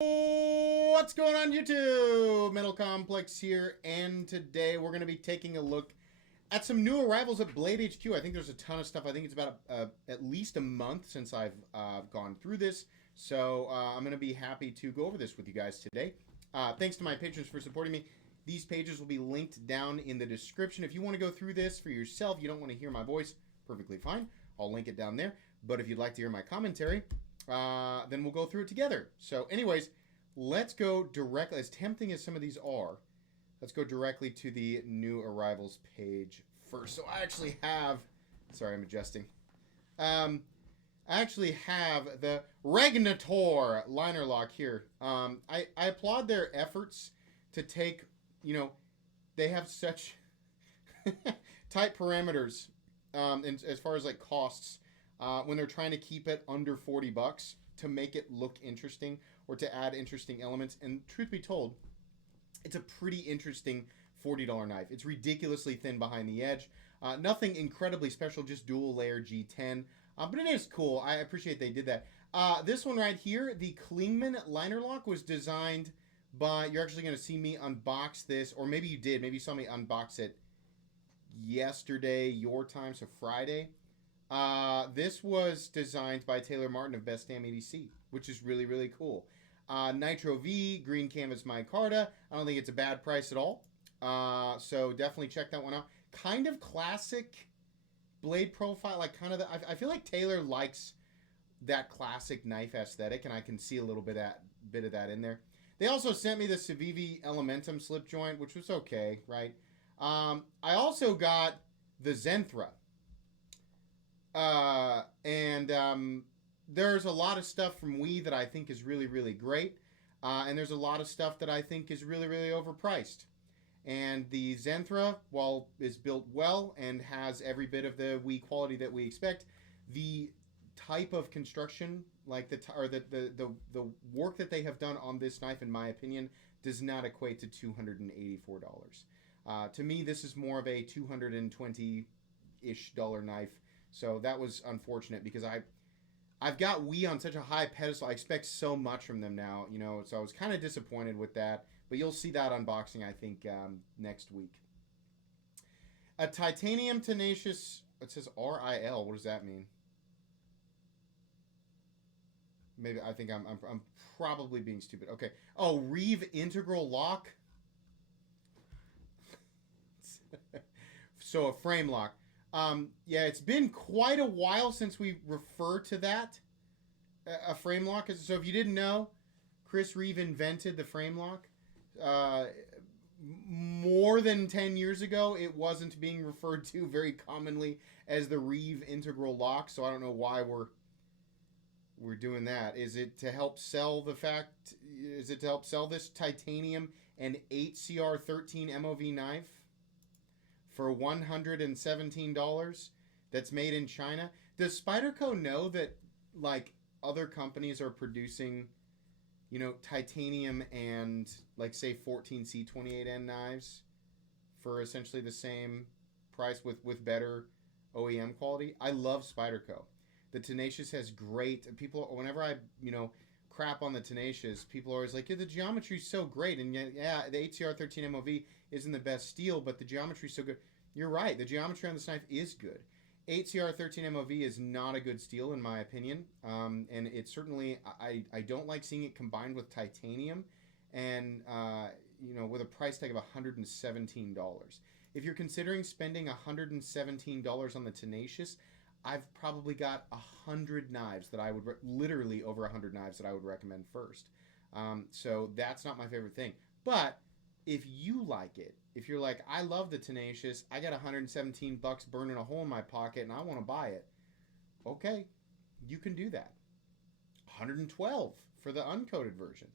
What's going on YouTube? Metal Complex here, and today we're going to be taking a look at some new arrivals at Blade HQ. I think there's a ton of stuff. I think it's about at least a month since I've gone through this, so I'm going to be happy to go over this with you guys today. Thanks to my patrons for supporting me. These pages will be linked down in the description. If you want to go through this for yourself, you don't want to hear my voice, perfectly fine. I'll link it down there. But if you'd like to hear my commentary, then we'll go through it together. So anyways, let's go directly, as tempting as some of these are, let's go directly to the new arrivals page first. So I actually have, sorry, I'm adjusting. I actually have the Regnator liner lock here. I applaud their efforts to take, they have such tight parameters as far as like costs when they're trying to keep it under $40 to make it look interesting or to add interesting elements. And truth be told, it's a pretty interesting $40 knife. It's ridiculously thin behind the edge. Nothing incredibly special, just dual layer G10. But it is cool. I appreciate they did that. This one right here, the Klingman liner lock, was designed by, you're actually going to see me unbox this, or maybe you did. Maybe you saw me unbox it yesterday, your time, so Friday. This was designed by Taylor Martin of Best Damn EDC, which is really, really cool. Nitro V, green canvas micarta. I don't think it's a bad price at all. So definitely check that one out. Kind of classic blade profile, like kind of I feel like Taylor likes that classic knife aesthetic, and I can see a little bit of that in there. They also sent me the Civivi Elementum slip joint, which was okay, right? I also got the Zenthra. There's a lot of stuff from WE that I think is really, really great. And there's a lot of stuff that I think is really, really overpriced. And the Zenthra, while is built well and has every bit of the WE quality that we expect, the type of construction, like the work that they have done on this knife, in my opinion, does not equate to $284. To me, this is more of a $220-ish knife. So that was unfortunate because I've got WE on such a high pedestal. I expect so much from them now, so I was kind of disappointed with that. But you'll see that unboxing, I think, next week. A titanium tenacious, it says RIL. What does that mean? Maybe I think I'm probably being stupid. Okay. Oh, Reeve integral lock. So a frame lock. Yeah, it's been quite a while since we refer to that, a frame lock. So if you didn't know, Chris Reeve invented the frame lock. More than 10 years ago, it wasn't being referred to very commonly as the Reeve integral lock. So I don't know why we're doing that. Is it to help sell this titanium and 8CR13 MOV knife for $117 that's made in China? Does Spyderco know that like other companies are producing, titanium and like say 14C28N knives for essentially the same price with better OEM quality? I love Spyderco. The Tenacious has great, people, whenever I, crap on the Tenacious, people are always like, yeah, the geometry's so great. And yeah, the 8CR13 MOV isn't the best steel, but the geometry's so good. You're right. The geometry on this knife is good. 8CR13 MOV is not a good steel, in my opinion. And it's certainly, I don't like seeing it combined with titanium and, with a price tag of $117. If you're considering spending $117 on the Tenacious, I've probably got 100 knives that I would, literally over 100 knives that I would recommend first. So that's not my favorite thing. But if you like it, if you're like, I love the Tenacious, I got $117 burning a hole in my pocket and I want to buy it, okay, you can do that. $112 for the uncoated version.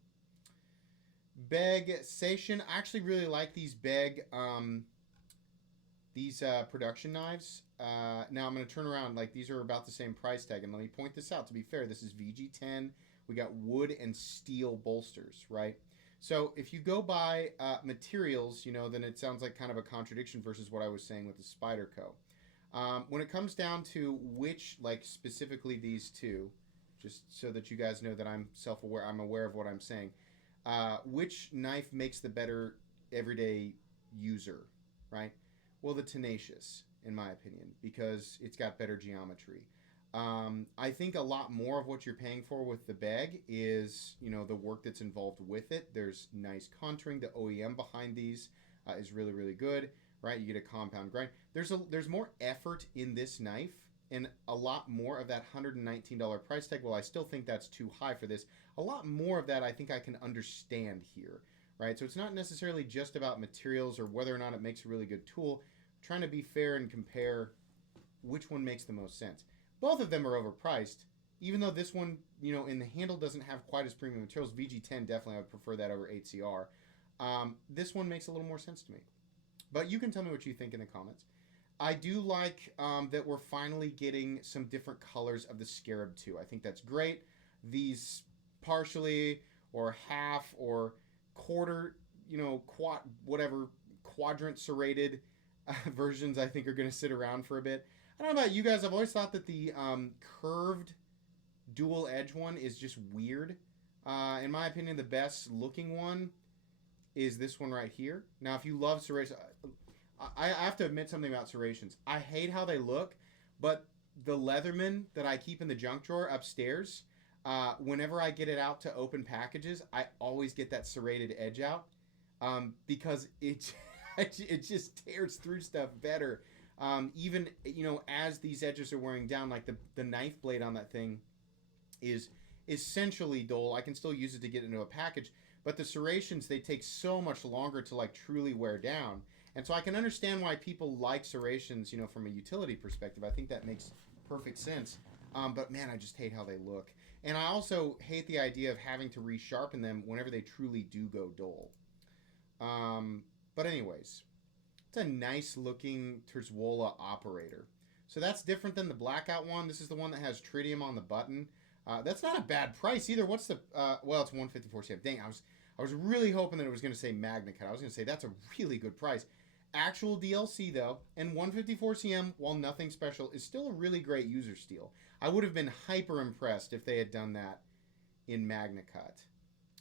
Beg Sation. I actually really like these Beg, production knives. Now I'm going to turn around, like these are about the same price tag, and let me point this out. To be fair, this is VG10. We got wood and steel bolsters, right? So if you go by materials, then it sounds like kind of a contradiction versus what I was saying with the Spyderco. When it comes down to which, like specifically these two, just so that you guys know that I'm self-aware. I'm aware of what I'm saying. Which knife makes the better everyday user, right? Well, the Tenacious, in my opinion, because it's got better geometry. I think a lot more of what you're paying for with the bag is, the work that's involved with it. There's nice contouring. The OEM behind these is really, really good, right? You get a compound grind. There's more effort in this knife, and a lot more of that $119 price tag. Well, I still think that's too high for this. A lot more of that I think I can understand here, right? So it's not necessarily just about materials or whether or not it makes a really good tool. I'm trying to be fair and compare which one makes the most sense. Both of them are overpriced, even though this one, in the handle doesn't have quite as premium materials. VG10 definitely, I would prefer that over 8CR. This one makes a little more sense to me. But you can tell me what you think in the comments. I do like that we're finally getting some different colors of the Scarab too. I think that's great. These partially or half or quarter, quadrant serrated versions I think are going to sit around for a bit. I don't know about you guys. I've always thought that the curved dual edge one is just weird. In my opinion, the best looking one is this one right here. Now, if you love serrations, I have to admit something about serrations. I hate how they look, but the Leatherman that I keep in the junk drawer upstairs, whenever I get it out to open packages, I always get that serrated edge out because it just tears through stuff better. Even as these edges are wearing down, like the knife blade on that thing is essentially dull. I can still use it to get into a package, but the serrations, they take so much longer to like truly wear down. And so I can understand why people like serrations, from a utility perspective. I think that makes perfect sense. But man, I just hate how they look. And I also hate the idea of having to resharpen them whenever they truly do go dull. But anyways, it's a nice looking Terzwola operator. So that's different than the blackout one. This is the one that has tritium on the button. That's not a bad price either. What's the, well, it's 154 cm. Dang, I was really hoping that it was going to say MagnaCut. I was going to say that's a really good price. Actual DLC though, and 154 cm, while nothing special, is still a really great user steel. I would have been hyper impressed if they had done that in MagnaCut.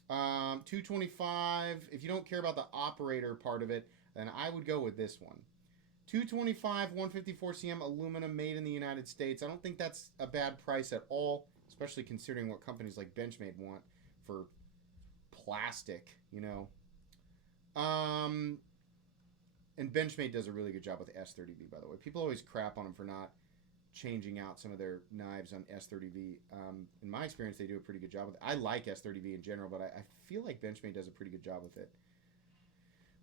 225, if you don't care about the operator part of it, then I would go with this one. 225, 154 cm aluminum made in the United States. I don't think that's a bad price at all, especially considering what companies like Benchmade want for plastic, And Benchmade does a really good job with S30V, by the way. People always crap on them for not changing out some of their knives on S30V. In my experience, they do a pretty good job with it. I like S30V in general, but I feel like Benchmade does a pretty good job with it.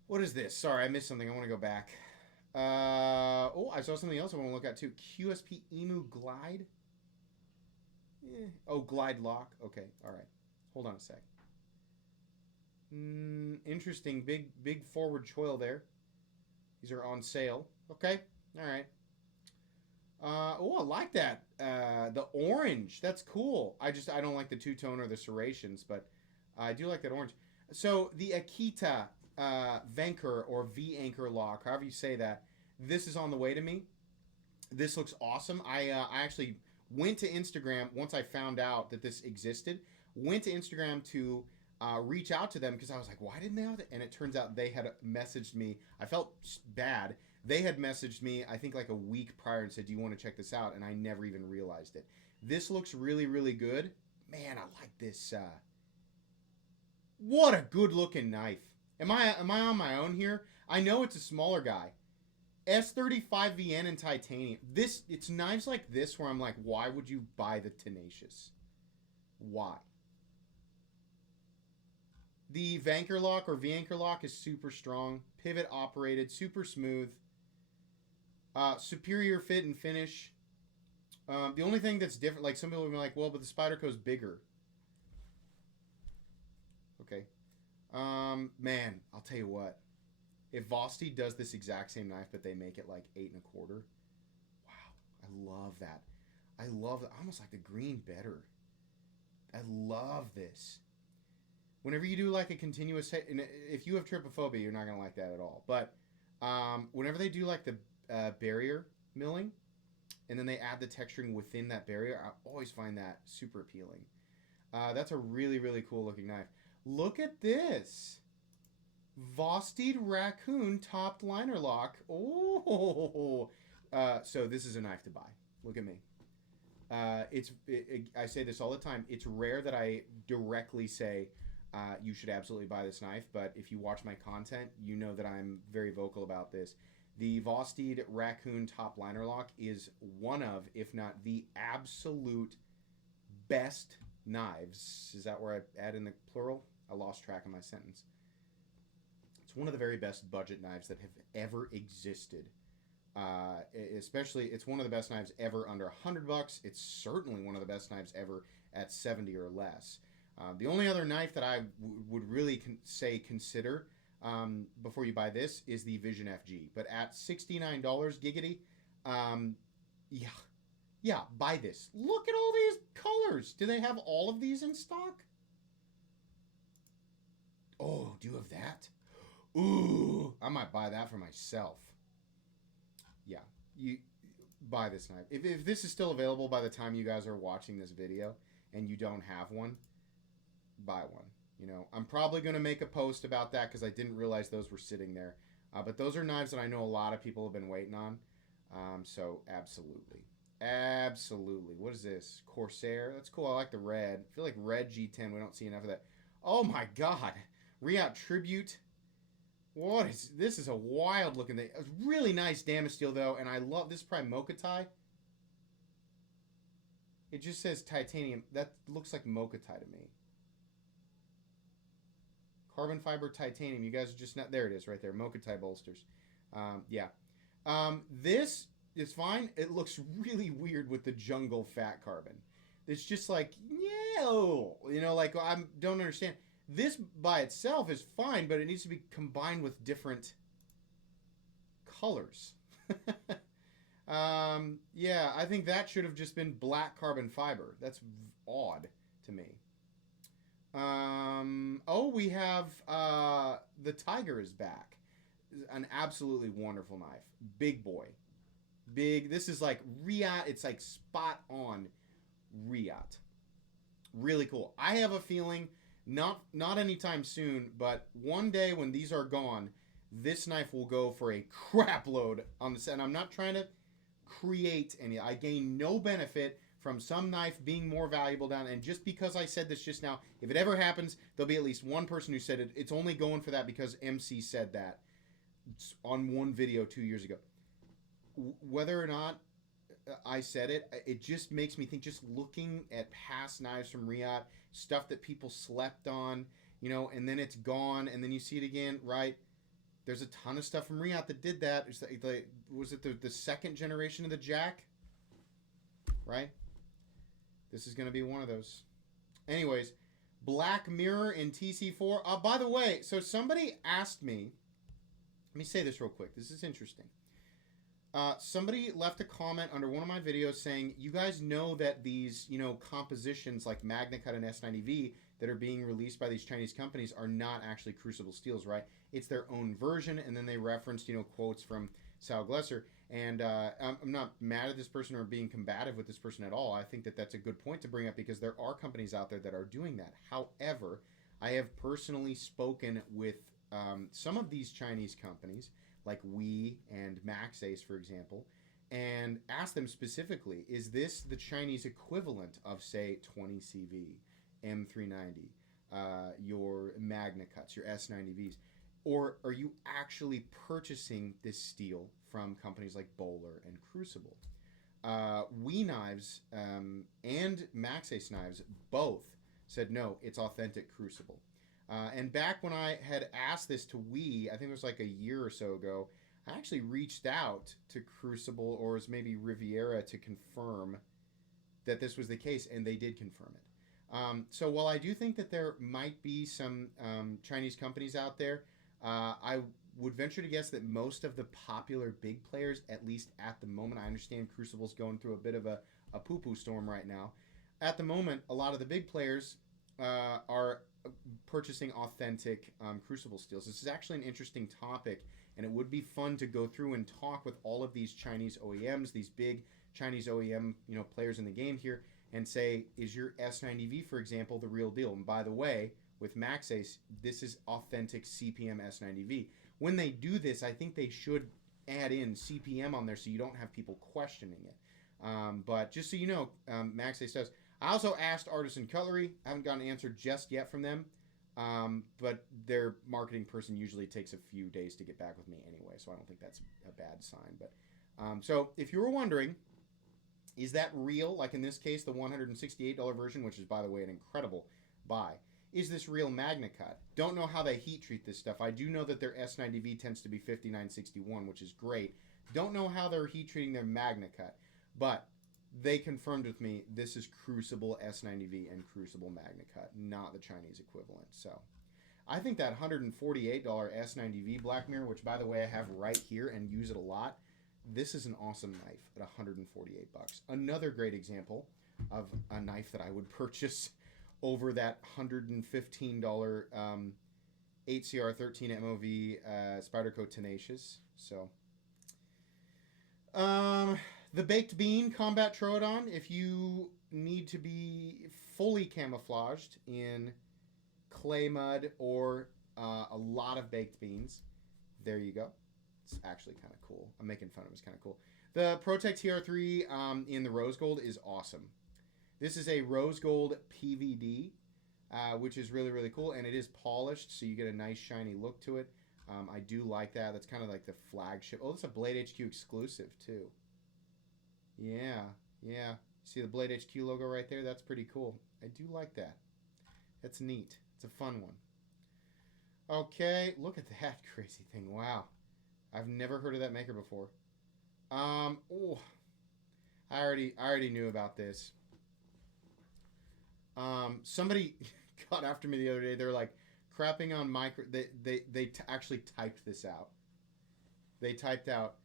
What is this? Sorry, I missed something. I want to go back. I saw something else I want to look at too. QSP Emu Glide. Glide Lock. Okay, all right. Hold on a sec. Interesting. Big forward choil there. These are on sale. Okay, all right. I like that. The orange. That's cool. I don't like the two-tone or the serrations, but I do like that orange. So the Akita Venker or V-Anchor lock, however you say that, this is on the way to me. This looks awesome. I actually went to Instagram once I found out that this existed. Went to Instagram to reach out to them because I was like, why didn't they have it? And it turns out they had messaged me. I felt bad. They had messaged me, I think like a week prior and said, do you want to check this out? And I never even realized it. This looks really, really good. Man, I like this. What a good looking knife. Am I on my own here? I know it's a smaller guy. S35VN in titanium. It's knives like this where I'm like, why would you buy the Tenacious? Why? The Vanker lock or V-Anchor lock is super strong. Pivot operated, super smooth. Superior fit and finish. The only thing that's different, like some people will be like, well, but the Spyderco's bigger. Okay. Man, I'll tell you what. If Vosti does this exact same knife, but they make it like 8 1/4. Wow, I love that. I love that. I almost like the green better. I love this. Whenever you do like a continuous, and if you have trypophobia, you're not gonna like that at all. But whenever they do like the barrier milling, and then they add the texturing within that barrier. I always find that super appealing. That's a really, really cool looking knife. Look at this. Vosteed Raccoon topped liner lock. Oh, so this is a knife to buy. Look at me. I say this all the time. It's rare that I directly say you should absolutely buy this knife, but if you watch my content, you know that I'm very vocal about this. The Vosteed Raccoon top liner lock is one of, if not the absolute best knives. Is that where I add in the plural? I lost track of my sentence. It's one of the very best budget knives that have ever existed. Especially, it's one of the best knives ever under $100. It's certainly one of the best knives ever at 70 or less. The only other knife that I would really say consider before you buy this is the Vision FG. But at $69 giggity, yeah, buy this. Look at all these colors. Do they have all of these in stock? Oh, do you have that? Ooh, I might buy that for myself. Yeah, you buy this knife. If this is still available by the time you guys are watching this video and you don't have one, buy one. You know, I'm probably going to make a post about that because I didn't realize those were sitting there. But those are knives that I know a lot of people have been waiting on. So absolutely. Absolutely. What is this? Corsair. That's cool. I like the red. I feel like red G10. We don't see enough of that. Oh my God. Riot Tribute. What is this? Is a wild looking thing. It's really nice Damasteel though, and I love this. Is probably Mokatai. It just says titanium. That looks like Mokatai to me. Carbon fiber titanium. You guys are just not there. It is right there. Mokatai bolsters. Yeah. This is fine. It looks really weird with the jungle fat carbon. It's just like, yeah, you know, like I don't understand. This by itself is fine, but it needs to be combined with different colors. Yeah, I think that should have just been black carbon fiber. That's odd to me. Oh, we have the Tiger is back. An absolutely wonderful knife. Big boy. Big. This is like Riot. It's like spot on Riot. Really cool. I have a feeling... Not anytime soon, but one day when these are gone, this knife will go for a crap load on the set. And I'm not trying to create any. I gain no benefit from some knife being more valuable down. And just because I said this just now, if it ever happens, there'll be at least one person who said it. It's only going for that because MC said that on one video 2 years ago. Whether or not I said it, it just makes me think, just looking at past knives from Riot, stuff that people slept on, you know, and then it's gone, and then you see it again, right? There's a ton of stuff from Riot that did that. Was it the second generation of the Jack? Right? This is going to be one of those. Anyways, Black Mirror in TC4. By the way, so somebody asked me, let me say this real quick. This is interesting. Somebody left a comment under one of my videos saying, you guys know that these, you know, compositions like MagnaCut and S90V that are being released by these Chinese companies are not actually Crucible steels, right? It's their own version, and then they referenced, you know, quotes from Sal Glesser. And I'm not mad at this person or being combative with this person at all. I think that that's a good point to bring up because there are companies out there that are doing that. However, I have personally spoken with some of these Chinese companies, like WE and MaxAce, for example, and ask them specifically, is this the Chinese equivalent of, say, 20CV, M390, your MagnaCuts, your S90Vs? Or are you actually purchasing this steel from companies like Bowler and Crucible? WE Knives and MaxAce Knives both said, no, it's authentic Crucible. And back when I had asked this to WE, I think it was like a year or so ago, I actually reached out to Crucible, or it was maybe Riviera, to confirm that this was the case, and they did confirm it. So while I do think that there might be some Chinese companies out there, I would venture to guess that most of the popular big players, at least at the moment, I understand Crucible's going through a bit of a poo-poo storm right now. At the moment, a lot of the big players are purchasing authentic Crucible steels. This is actually an interesting topic, and it would be fun to go through and talk with all of these Chinese OEMs, these big Chinese OEM, players in the game here and say, is your S90V, for example, the real deal? And by the way, with MaxAce, this is authentic CPM S90V. When they do this, I think they should add in CPM on there so you don't have people questioning it. But just so you know, MaxAce does. I also asked Artisan Cutlery. I haven't gotten an answer just yet from them. But their marketing person usually takes a few days to get back with me anyway, so I don't think that's a bad sign. But so if you were wondering, is that real? Like in this case, the $168 version, which is, by the way, an incredible buy. Is this real MagnaCut? Don't know how they heat treat this stuff. I do know that their S90V tends to be 5961, which is great. Don't know how they're heat treating their MagnaCut, but they confirmed with me this is Crucible S90V and Crucible MagnaCut, not the Chinese equivalent. So I think that $148 S90V Black Mirror, which by the way I have right here and use it a lot, this is an awesome knife at $148. Another great example of a knife that I would purchase over that $115 8CR13 MOV Spyderco Tenacious. So the Baked Bean Combat Troodon, if you need to be fully camouflaged in clay mud or a lot of baked beans, there you go. It's actually kind of cool. I'm making fun of it. It's kind of cool. The Protect TR3 in the rose gold is awesome. This is a rose gold PVD, which is really, really cool, and it is polished, so you get a nice shiny look to it. I do like that. That's kind of like the flagship. Oh, it's a Blade HQ exclusive, too. Yeah. See the Blade HQ logo right there? That's pretty cool. I do like that. That's neat. It's a fun one. Okay, look at that crazy thing. Wow. I've never heard of that maker before. I already knew about this. Somebody got after me the other day. They're like crapping on micro. They actually typed this out. They typed out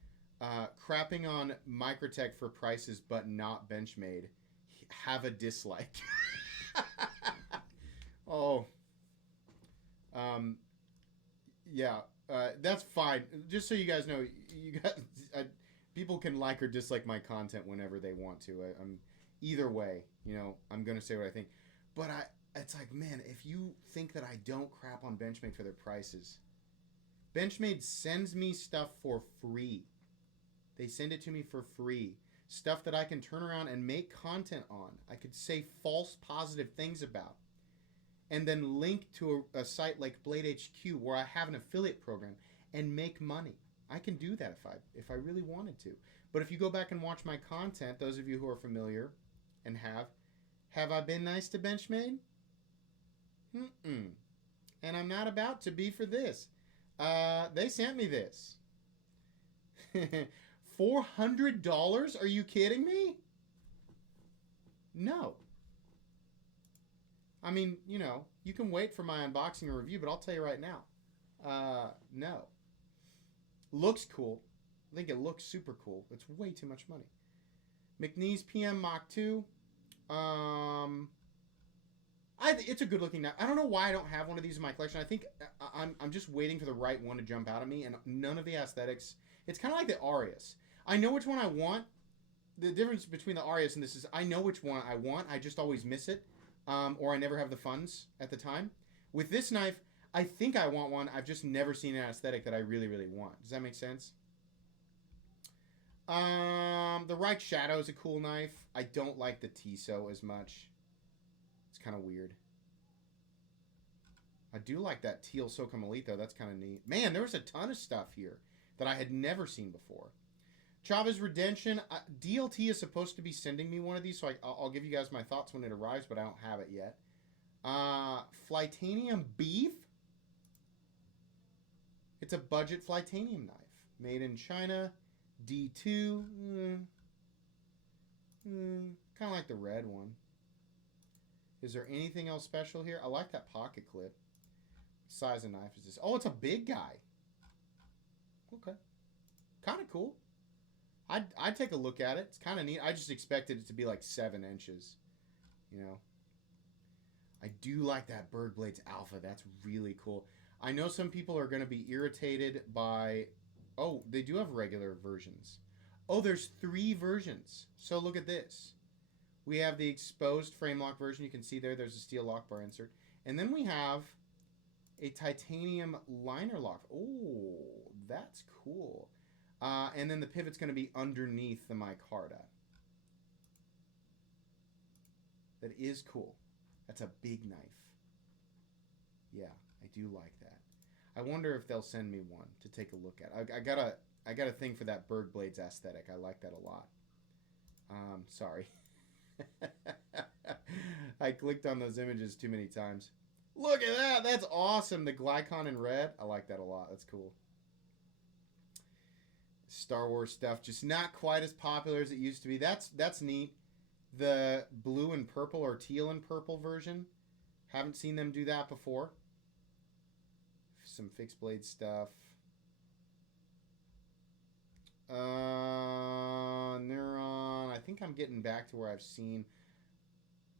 crapping on Microtech for prices but not Benchmade. Have a dislike. Oh. Yeah. That's fine. Just so you guys know, people can like or dislike my content whenever they want to. I'm either way. I'm gonna say what I think. But it's like, man, if you think that I don't crap on Benchmade for their prices, Benchmade sends me stuff for free. They send it to me for free. Stuff that I can turn around and make content on. I could say false positive things about. And then link to a site like Blade HQ where I have an affiliate program and make money. I can do that if I really wanted to. But if you go back and watch my content, those of you who are familiar and have I been nice to Benchmade? And I'm not about to be for this. They sent me this. $400? Are you kidding me? No. I mean, you can wait for my unboxing and review, but I'll tell you right now. No. Looks cool. I think it looks super cool. It's way too much money. McNeese PM Mach 2. It's a good looking knife. I don't know why I don't have one of these in my collection. I think I'm just waiting for the right one to jump out at me, and none of the aesthetics. It's kind of like the Arius. I know which one I want. The difference between the Arius and this is I know which one I want. I just always miss it, or I never have the funds at the time. With this knife, I think I want one. I've just never seen an aesthetic that I really, really want. Does that make sense? The Reich Shadow is a cool knife. I don't like the Tissot as much. It's kind of weird. I do like that teal Socom Elite though. That's kind of neat. Man, there was a ton of stuff here that I had never seen before. Chavez Redemption. DLT is supposed to be sending me one of these, so I'll give you guys my thoughts when it arrives, but I don't have it yet. Flytanium Beef. It's a budget Flytanium knife. Made in China. D2. Kind of like the red one. Is there anything else special here? I like that pocket clip. What size of knife is this? Oh, it's a big guy. Okay. Kind of cool. I'd take a look at it. It's kind of neat. I just expected it to be like 7 inches. I do like that Berg Blades Alpha. That's really cool. I know some people are going to be irritated by... Oh, they do have regular versions. Oh, there's 3 versions. So look at this. We have the exposed frame lock version. You can see there's a steel lock bar insert. And then we have a titanium liner lock. Oh, that's cool. And then the pivot's going to be underneath the micarta. That is cool. That's a big knife. Yeah, I do like that. I wonder if they'll send me one to take a look at. I got a thing for that Berg Blades aesthetic. I like that a lot. Sorry. I clicked on those images too many times. Look at that. That's awesome. The Glykon in red. I like that a lot. That's cool. Star Wars stuff. Just not quite as popular as it used to be. That's neat. The blue and purple or teal and purple version. Haven't seen them do that before. Some fixed blade stuff. Neuron. I think I'm getting back to where I've seen.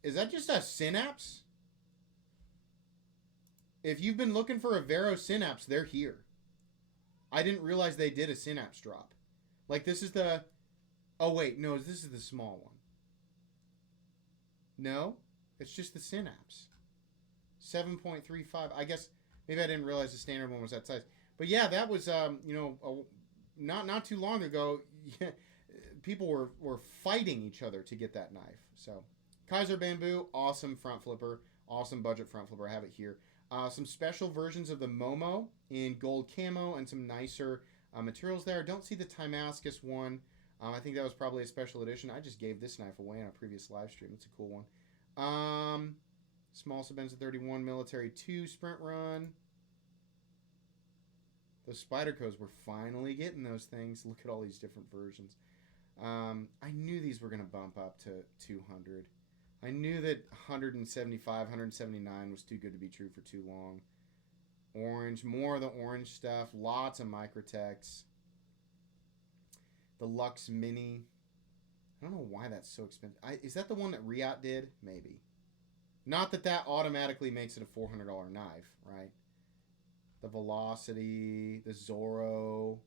Is that just a Synapse? If you've been looking for a Vero Synapse, they're here. I didn't realize they did a Synapse drop. Like this is the... Oh wait, no, this is the small one. No, it's just the Synapse. 7.35. I guess maybe I didn't realize the standard one was that size. But yeah, that was not too long ago. People were fighting each other to get that knife. So Kaiser Bamboo, awesome front flipper, awesome budget front flipper. I have it here. Some special versions of the Momo in gold camo and some nicer materials there. Don't see the Timascus one. I think that was probably a special edition. I just gave this knife away on a previous live stream. It's a cool one. Small Sebenza 31 Military 2 Sprint Run. Those Spydercos, we're finally getting those things. Look at all these different versions. I knew these were going to bump up to 200. I knew that 175, 179 was too good to be true for too long. Orange, more of the orange stuff. Lots of Microtex. The Lux Mini. I don't know why that's so expensive. Is that the one that Riot did? Maybe. Not that that automatically makes it a $400 knife, right? The Velocity, the Zorro.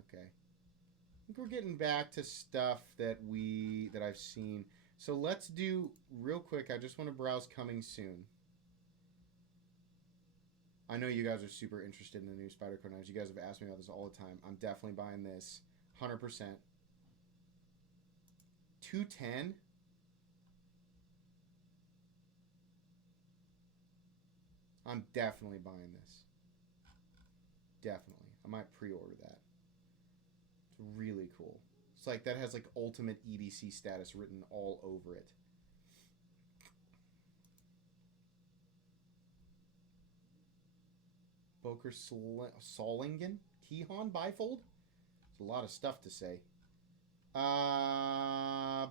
Okay. I think we're getting back to stuff that I've seen. So let's do real quick. I just want to browse coming soon. I know you guys are super interested in the new Spyderco knives. You guys have asked me about this all the time. I'm definitely buying this. 100%. 210. I'm definitely buying this. Definitely. I might pre-order that. It's really cool. It's like that has like ultimate EDC status written all over it. Boker Solingen? Keyhon Bifold? There's a lot of stuff to say.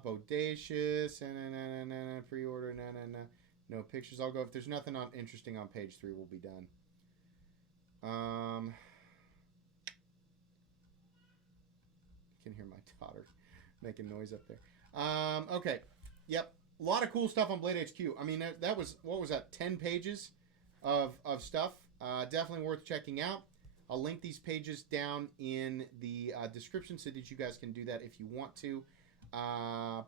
Bodacious. Pre-order. No pictures. I'll go. If there's nothing interesting on page 3, we'll be done. You can hear my daughter making noise up there. Okay. Yep. A lot of cool stuff on Blade HQ. I mean, that was, what was that, 10 pages of stuff. Definitely worth checking out. I'll link these pages down in the description so that you guys can do that if you want to.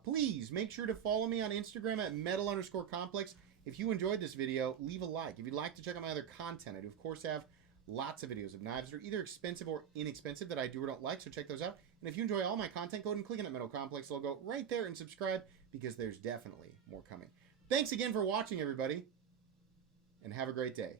Please make sure to follow me on Instagram at metal_complex. If you enjoyed this video, leave a like. If you'd like to check out my other content, I do, of course, have lots of videos of knives that are either expensive or inexpensive that I do or don't like, so check those out. And if you enjoy all my content, go ahead and click on that Metal Complex logo right there and subscribe, because there's definitely more coming. Thanks again for watching, everybody, and have a great day.